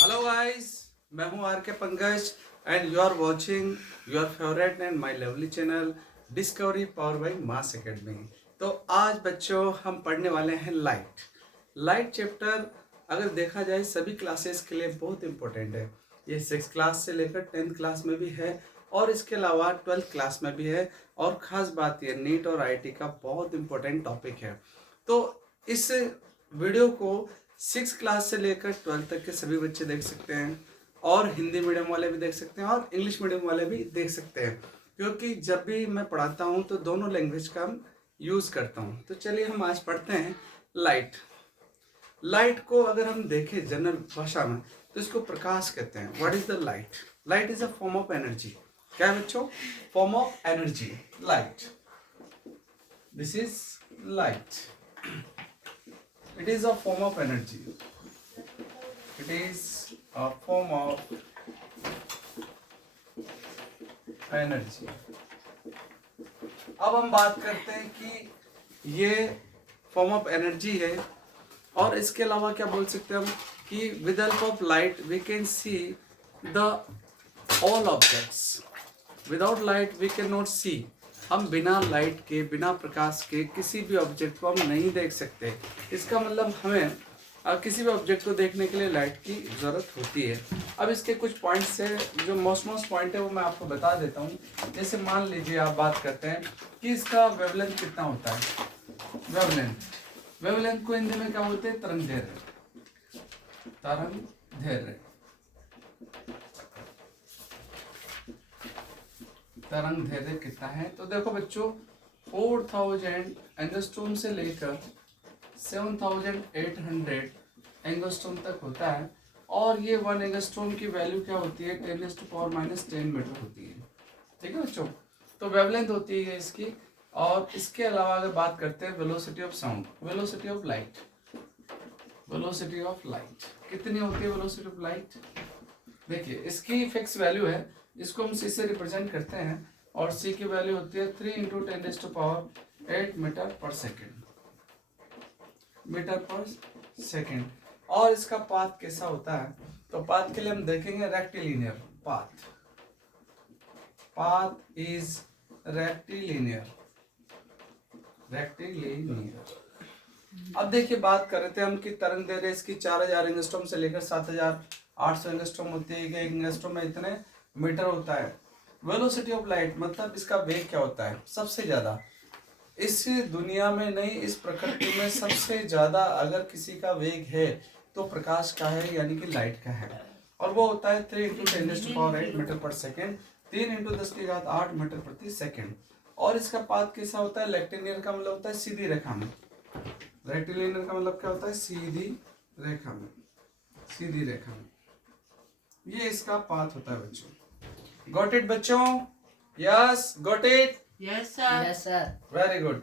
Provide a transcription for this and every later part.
Hello guys, मैं हूं R K Pankaj and you are watching your favourite and my lovely channel Discovery Power by Mass Academy. तो आज बच्चों हम पढ़ने वाले हैं लाइट चैप्टर। अगर देखा जाए सभी क्लासेस के लिए बहुत इंपॉर्टेंट है। ये 6th क्लास से लेकर 10th क्लास में भी है और इसके अलावा 12th क्लास में भी है। और ख़ास बात ये नीट और आईआईटी का बहुत इंपॉर्टेंट टॉपिक है। तो इस वीडियो को 6 क्लास से लेकर 12 तक के सभी बच्चे देख सकते हैं और हिंदी मीडियम वाले भी देख सकते हैं और इंग्लिश मीडियम वाले भी देख सकते हैं, क्योंकि जब भी मैं पढ़ाता हूँ तो दोनों लैंग्वेज का हम यूज़ करता हूँ। तो चलिए हम आज पढ़ते हैं लाइट को अगर हम देखें जनरल भाषा में तो इसको प्रकाश कहते हैं। What is the light is a form of energy. क्या है बच्चों? Form of energy light. This is light. It is a form of energy. It is a form of energy. अब हम बात करते हैं कि ये फॉर्म ऑफ एनर्जी है और इसके अलावा क्या बोल सकते हैं हम कि with help of light we can see the all objects. Without light we can not see. हम बिना लाइट के, बिना प्रकाश के किसी भी ऑब्जेक्ट को हम नहीं देख सकते। इसका मतलब हमें किसी भी ऑब्जेक्ट को देखने के लिए लाइट की ज़रूरत होती है। अब इसके कुछ पॉइंट्स है, जो मोस्ट पॉइंट है वो मैं आपको बता देता हूँ। जैसे मान लीजिए आप बात करते हैं कि इसका वेवलेंथ कितना होता है। वेवलेंथ को हिंदी में क्या बोलते हैं? तरंग दैर्ध्य कितना है? तो देखो बच्चों, 4000 एंगस्ट्रोम से लेकर 7800 एंगस्ट्रोम तक होता है। और ये 1 एंगस्ट्रोम की वैल्यू क्या होती है? 10⁻⁻10 मीटर होती है। ठीक है बच्चों, तो वेवलेंथ होती है इसकी। और इसके अलावा अगर बात करते हैं velocity of sound, velocity of light कितनी होती है? वेलोसिटी ऑफ लाइट देखिए, इसकी फिक्स वैल्यू है, इसको हम सी से रिप्रेजेंट करते हैं और सी की वैल्यू होती है 3 × 10⁸ मीटर पर सेकेंड। और इसका पाथ कैसा होता है? तो पाथ के लिए हम देखेंगे रेक्टिलिनियर पाथ इज रेक्टिलिनियर। अब देखिए, बात कर रहे थे हम कि तरंग दैर्ध्य इसकी 4000 एंगस्ट्रॉम से लेकर 7800 एंगस्ट्रॉम होती है। कि एंगस्ट्रॉम में इतने मीटर होता है। वेलोसिटी ऑफ लाइट मतलब इसका वेग क्या होता है? सबसे ज्यादा इस दुनिया में नहीं, इस प्रकृति में सबसे ज्यादा अगर किसी का वेग है तो प्रकाश का है, यानी कि लाइट का है। और वो होता है 3 × 10⁸ मीटर पर सेकेंड, 3 × 10⁸ मीटर प्रति सेकेंड। और इसका पाथ कैसा होता है? रेक्टिलिनियर का मतलब होता है सीधी रेखा में। रेक्टिलिनियर का मतलब क्या होता है? सीधी रेखा में। ये इसका पाथ होता है बच्चों। गॉट इट बच्चों? Yes, got it? Yes sir. Very good.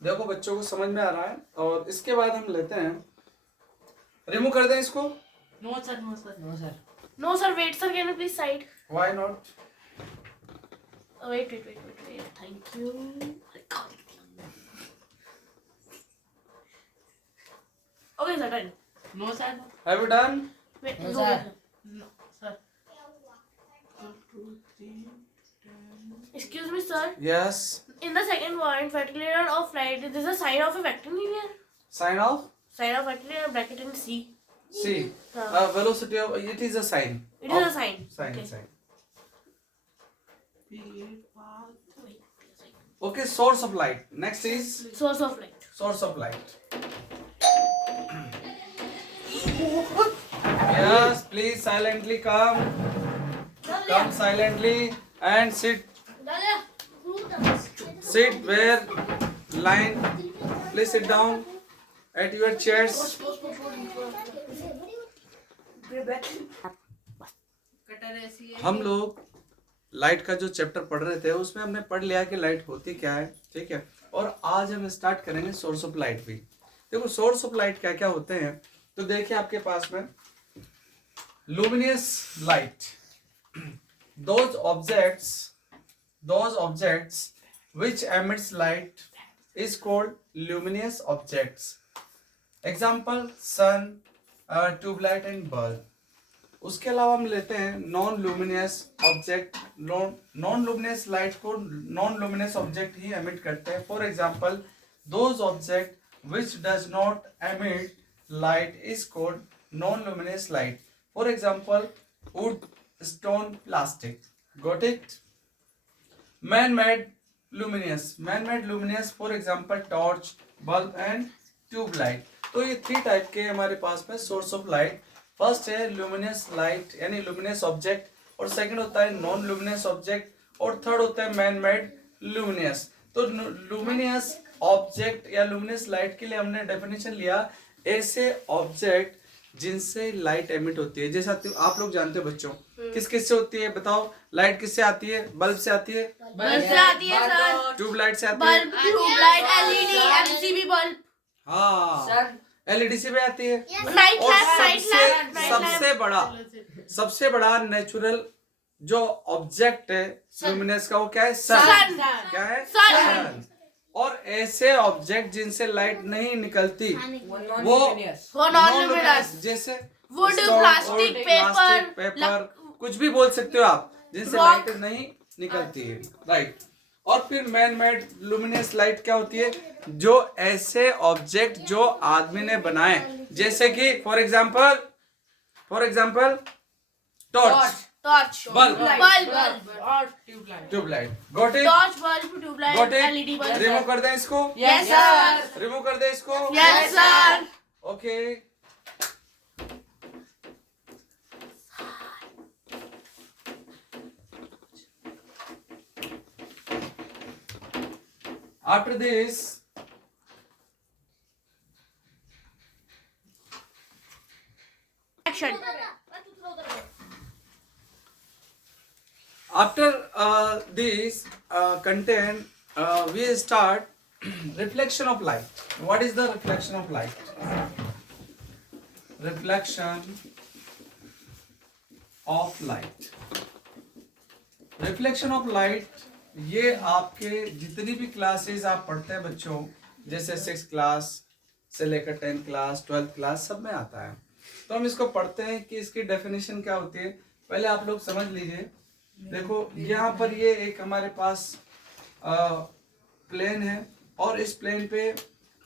देखो बच्चों को समझ में आ रहा है। और इसके बाद हम लेते हैं, रिमूव कर दें इसको? No sir. No, sir. Wait, sir. Can you please side? Why not? Wait. Thank you. Okay, sir. Done. No sir. Have you done? Wait. No, No, sir. sir. No sir. 1, 2, 3, 10. Excuse me, sir. Yes. In the second point, fertilizer of light, this is a sign of a rectilinear. Sign of Sign of rectilinear bracket in C. C. Velocity of it is a sign. It is a sign. Sign Okay. Sign. Wait. Okay, source of light. Next is Source of light. source of light. Yes, please silently come silently and sit where line. Please sit down at your chairs. Cutter ऐसी है। हम लोग light का जो chapter पढ़ रहे थे उसमें हमने पढ़ लिया कि लाइट होती क्या है। ठीक है, और आज हम स्टार्ट करेंगे सोर्स ऑफ लाइट भी। देखो, सोर्स ऑफ लाइट क्या क्या होते हैं। तो देखिए आपके पास में luminous light, those objects which emits light is called luminous objects. Example: sun, tube light and bulb. उसके अलावा हम लेते हैं non luminous object. Non luminous light को नॉन लुमिनियस ऑब्जेक्ट ही एमिट करते हैं। For example those object which does not emit light is called non-luminous light. For example, wood, stone, plastic. Got it? Man-made luminous, for example, torch, bulb and tube light. तो ये 3 type के हमारे पास में source of light. First है luminous light यानी luminous object, और second होता है नॉन लुमिनियस ऑब्जेक्ट, और थर्ड होता है मैन मेड लुमिनियस। तो लुमिनियस ऑब्जेक्ट या लुमिनियस लाइट के लिए हमने डेफिनेशन लिया ऐसे ऑब्जेक्ट जिनसे लाइट एमिट होती है। जैसा आप लोग जानते हो बच्चों, किस किस से होती है बताओ? लाइट किससे आती है? बल्ब से आती है, बल्ब से आती है सर, ट्यूबलाइट से आती है, bulb, tube light, LED, MCB bulb, हाँ एलईडी से भी आती है। नाइट और लैम्प, सबसे बड़ा नेचुरल जो ऑब्जेक्ट है लुमिनस का वो क्या है? सन। सन। क्या है? सन। और ऐसे ऑब्जेक्ट जिनसे लाइट नहीं निकलती वो नॉन non-luminous, लुमिनस, जैसे would, stone, plastic, wood, paper, paper, कुछ भी बोल सकते हो आप जिनसे rock। लाइट नहीं निकलती है, राइट। और फिर मैन मेड लुमिनस लाइट क्या होती है? जो ऐसे ऑब्जेक्ट जो आदमी ने बनाए, जैसे कि फॉर एग्जाम्पल टॉर्च, बल्ब, और tube light. Got it? Torch, bulb, tube light, got LED it? Bulb. Remove कर दें इसको? यस सर, रिमूव कर दें इसको? Yes sir. Okay. After this, action. after this content, we start reflection of light. What is the reflection of light? Reflection of light. Reflection of light ये आपके जितनी भी क्लासेस आप पढ़ते हैं बच्चों, जैसे 6th क्लास से लेकर 10th क्लास 12th क्लास सब में आता है। तो हम इसको पढ़ते हैं कि इसकी डेफिनेशन क्या होती है। पहले आप लोग समझ लीजिए। देखो यहाँ पर ये एक हमारे पास प्लेन है, और इस प्लेन पे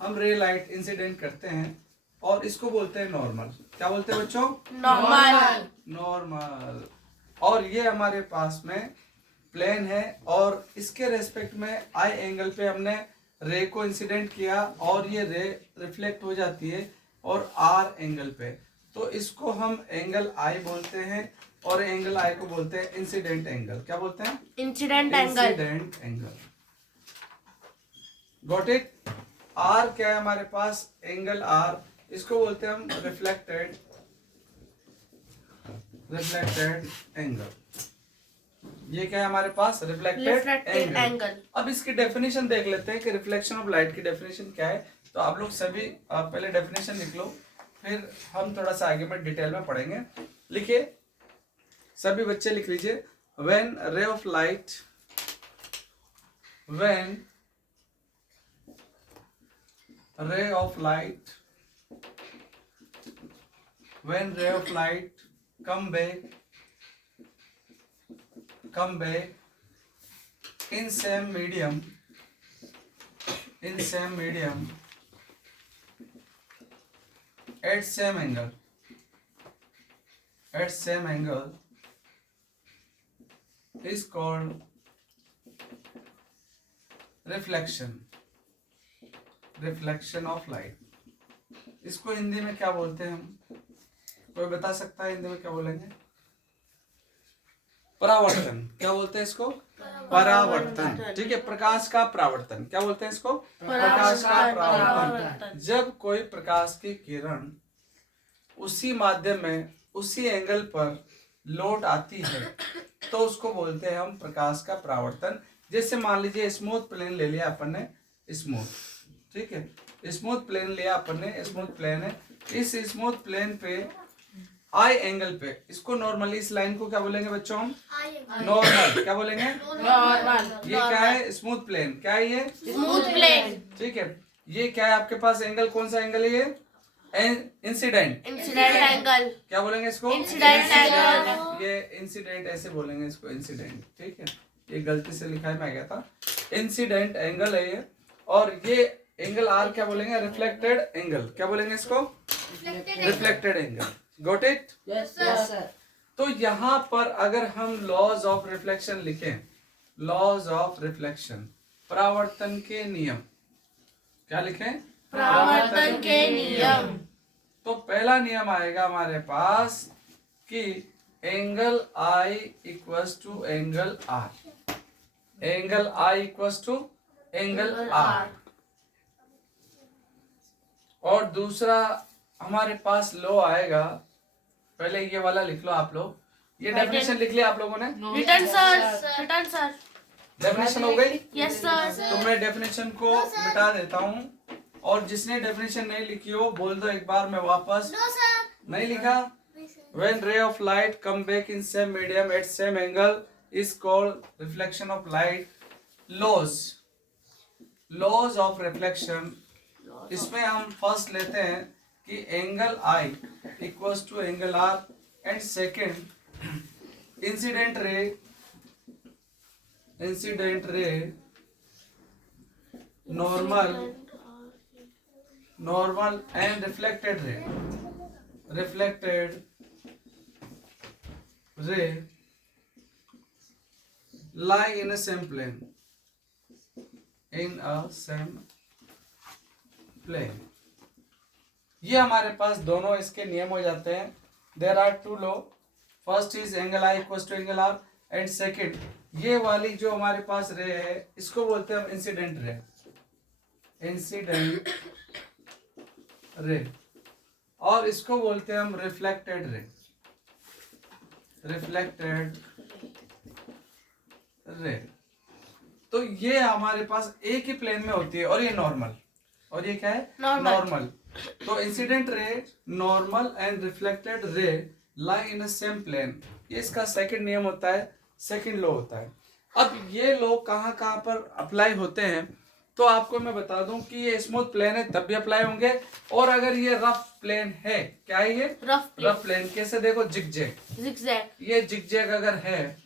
हम रे लाइट इंसिडेंट करते हैं, और इसको बोलते हैं नॉर्मल। क्या बोलते हैं बच्चों? नॉर्मल। और ये हमारे पास में प्लेन है, और इसके रेस्पेक्ट में आई एंगल पे हमने रे को इंसिडेंट किया, और ये रे रिफ्लेक्ट हो जाती है और आर एंगल पे। तो इसको हम एंगल आई बोलते हैं, और एंगल आई को बोलते हैं इंसिडेंट एंगल। क्या बोलते हैं? Incident angle. Incident angle. Got it? R क्या है हमारे पास? एंगल आर, इसको बोलते हैं हम रिफ्लेक्टेड एंगल। ये क्या है हमारे पास? Reflected angle. अब इसकी डेफिनेशन देख लेते हैं कि रिफ्लेक्शन ऑफ लाइट की डेफिनेशन क्या है। तो आप लोग सभी पहले डेफिनेशन लिख लो, फिर हम थोड़ा सा आगे में डिटेल में पढ़ेंगे। लिखिए, सभी बच्चे लिख लीजिए। व्हेन रे of light come back in same medium at same angle is called reflection of light। इसको हिंदी में क्या बोलते हैं हम? कोई बता सकता है हिंदी में क्या बोलेंगे? परावर्तन। क्या बोलते हैं इसको? परावर्तन। ठीक है, प्रकाश का परावर्तन। क्या बोलते हैं इसको? प्रकाश का परावर्तन। जब कोई प्रकाश की किरण उसी माध्यम में उसी एंगल पर लौट आती है तो उसको बोलते हैं हम प्रकाश का परावर्तन। जैसे मान लीजिए स्मूथ प्लेन ले लिया अपन ने, स्मूथ, ठीक है, स्मूथ प्लेन लिया अपन ने, स्मूथ प्लेन है। इस स्मूथ प्लेन पे आई एंगल पे, इसको नॉर्मली इस लाइन को क्या बोलेंगे बच्चों हम? नॉर्मल। क्या बोलेंगे? नॉर्मल। ये क्या है? Smooth plane. क्या है ये? Smooth plane. ठीक है, ये क्या है आपके पास एंगल? कौन सा एंगल है ये? इंसिडेंट इंसिडेंट एंगल, क्या बोलेंगे इसको? इंसिडेंट एंगल, ये इंसिडेंट ऐसे बोलेंगे इसको, इंसिडेंट। ठीक है, ये गलती से लिखा है, मैं गया था। इंसिडेंट एंगल है ये। और ये एंगल आर क्या बोलेंगे? Reflected angle. क्या बोलेंगे इसको? Reflected angle. Got it? Yes sir. तो यहाँ पर अगर हम लॉज ऑफ रिफ्लेक्शन लिखें, लॉज ऑफ रिफ्लेक्शन, परावर्तन के नियम, क्या लिखें? परावर्तन के नियम। तो पहला नियम आएगा हमारे पास कि angle I equals to angle R, angle I equals to angle R. और दूसरा हमारे पास लॉ आएगा, पहले ये वाला लिख लो आप लोग, ये डेफिनेशन लिख लिया आप लोगों ने? Return sir, return sir. Definition हो गई? Yes sir. तो मैं डेफिनेशन को मिटा देता हूँ, और जिसने डेफिनेशन नहीं लिखी हो बोल दो एक बार, मैं वापस। नहीं लिखा? When ray of light come back in same medium at same angle is called reflection of light. Laws, laws of reflection, इसमें हम फर्स्ट लेते हैं कि angle I equals to angle R, and second incident ray normal and reflected ray lie in a same plane, ये हमारे पास दोनों इसके नियम हो जाते हैं। There are two law, first is angle I equals to angle R, and second ये वाली जो हमारे पास रे है इसको बोलते हैं हम इंसिडेंट रे, इंसिडेंट रे, और इसको बोलते हैं हम रिफ्लेक्टेड रे, रिफ्लेक्टेड रे। तो ये हमारे पास एक ही प्लेन में होती है, और ये नॉर्मल, और ये क्या है? नॉर्मल। तो incident ray, normal and reflected रे लाई इन अ सेम प्लेन, ये इसका सेकंड नियम होता है, सेकंड लॉ होता है। अब ये लॉ कहाँ कहाँ पर अप्लाई होते हैं, तो आपको मैं बता दूं कि ये स्मूथ प्लेन है तब भी अप्लाई होंगे, और अगर ये रफ प्लेन है, क्या है ये? Rough plane. कैसे? देखो, जिगजैग, ये जिगजैग अगर है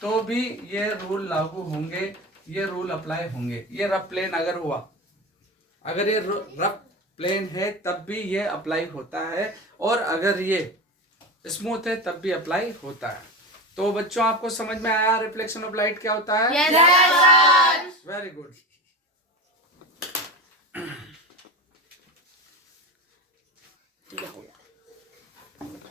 तो भी ये रूल लागू होंगे, ये रूल अप्लाई होंगे। ये रफ प्लेन अगर हुआ, अगर ये रफ प्लेन है तब भी ये अप्लाई होता है, और अगर ये स्मूथ है तब भी अप्लाई होता है। तो बच्चों, आपको समझ में आया रिफ्लेक्शन ऑफ लाइट क्या होता है? Yes sir. Very good.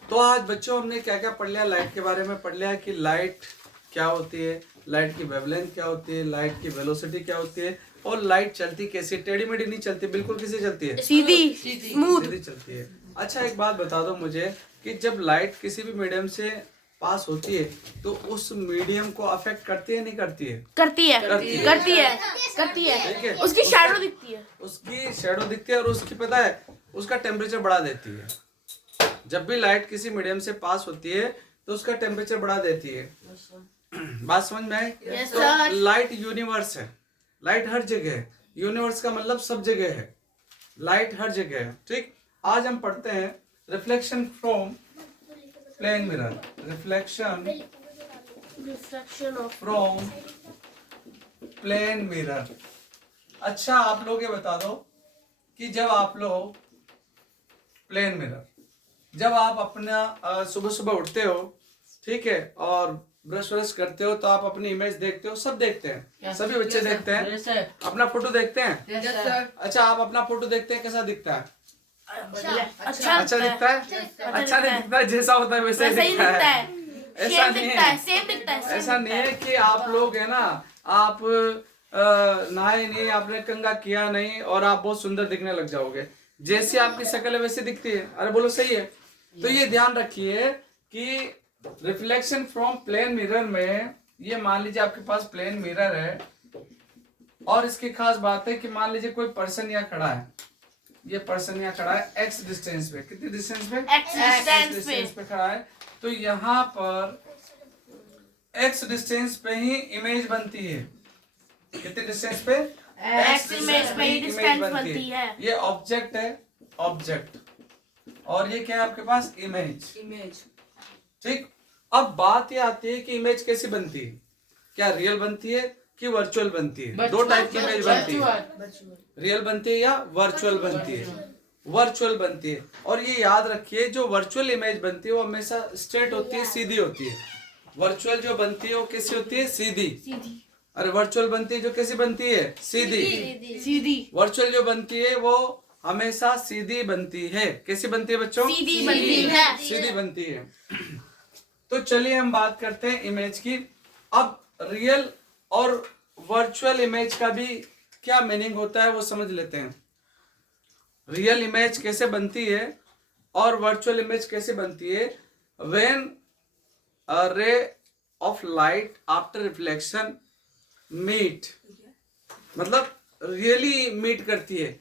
तो आज बच्चों हमने क्या क्या पढ़ लिया? लाइट के बारे में पढ़ लिया कि लाइट क्या होती है, लाइट की वेवलेंथ क्या होती है, लाइट की वेलोसिटी क्या होती है, और लाइट चलती कैसी? टेढ़ी मेढ़ी नहीं चलती, बिल्कुल कैसे चलती है? सीधी, स्मूथ। सीधी चलती है। अच्छा, एक बात बता दो मुझे कि जब लाइट किसी भी मीडियम से पास होती है तो उस मीडियम को अफेक्ट करती है नहीं करती है? करती है। ठीक है, उसकी शैडो दिखती है, उसकी शैडो दिखती है, और उसकी पता है उसका टेम्परेचर बढ़ा देती है। जब भी लाइट किसी मीडियम से पास होती है तो उसका टेम्परेचर बढ़ा देती है। बात समझ में आई? Yes, तो sir. लाइट यूनिवर्स है, लाइट हर जगह है। यूनिवर्स का मतलब सब जगह है, लाइट हर जगह है। ठीक, आज हम पढ़ते हैं reflection from plane mirror, reflection from plane mirror. अच्छा, आप लोग ये बता दो कि जब आप लोग प्लेन मिरर, जब आप अपना सुबह सुबह उठते हो, ठीक है, और ब्रश व्रश करते हो तो आप अपनी इमेज देखते हो, सब देखते हैं, सभी बच्चे देखते हैं, अपना फोटो देखते हैं। अच्छा, आप अपना फोटो देखते हैं, कैसा दिखता है? अच्छा दिखता है? अच्छा नहीं दिखता है, जैसा होता है वैसे ही दिखता है। ऐसा नहीं है, सेम दिखता है। ऐसा नहीं है कि आप लोग है ना, आप नहाए नहीं, आपने कंघा किया नहीं और आप बहुत सुंदर दिखने लग जाओगे। जैसी आपकी शक्ल है वैसे दिखती है। अरे बोलो, सही है? तो ये ध्यान रखिए कि रिफ्लेक्शन फ्रॉम प्लेन मिरर में, ये मान लीजिए आपके पास प्लेन मिरर है, और इसकी खास बात है कि मान लीजिए कोई पर्सन यहाँ खड़ा है, ये पर्सन यहाँ खड़ा है एक्स डिस्टेंस पे। कितनी डिस्टेंस पे? एक्स डिस्टेंस पे खड़ा है। तो यहाँ पर एक्स डिस्टेंस पे ही इमेज बनती है। कितने डिस्टेंस पे? एक्स इमेज पे ही डिस्टेंस बनती है। ये ऑब्जेक्ट है, ऑब्जेक्ट, और ये क्या है आपके पास, इमेज। इमेज। ठीक, अब बात ये आती है कि इमेज कैसी बनती है, क्या रियल बनती है कि वर्चुअल बनती है? दो टाइप की इमेज बनती है, रियल बनती है या वर्चुअल बनती है? वर्चुअल बनती है। और ये याद रखिए, जो वर्चुअल इमेज बनती है वो हमेशा स्ट्रेट होती है, सीधी होती है। वर्चुअल जो बनती है वो कैसी होती है, सीधी। अरे वर्चुअल बनती है जो कैसी बनती है, सीधी। सीधी वर्चुअल जो बनती है वो हमेशा सीधी बनती है। कैसी बनती है बच्चों? सीधी बनती है। सीधी बनती है। तो चलिए हम बात करते हैं इमेज की। अब रियल और वर्चुअल इमेज का भी क्या मीनिंग होता है वो समझ लेते हैं। रियल इमेज कैसे बनती है और वर्चुअल इमेज कैसे बनती है? When a ray of light after reflection meet, मतलब रियली मीट करती है,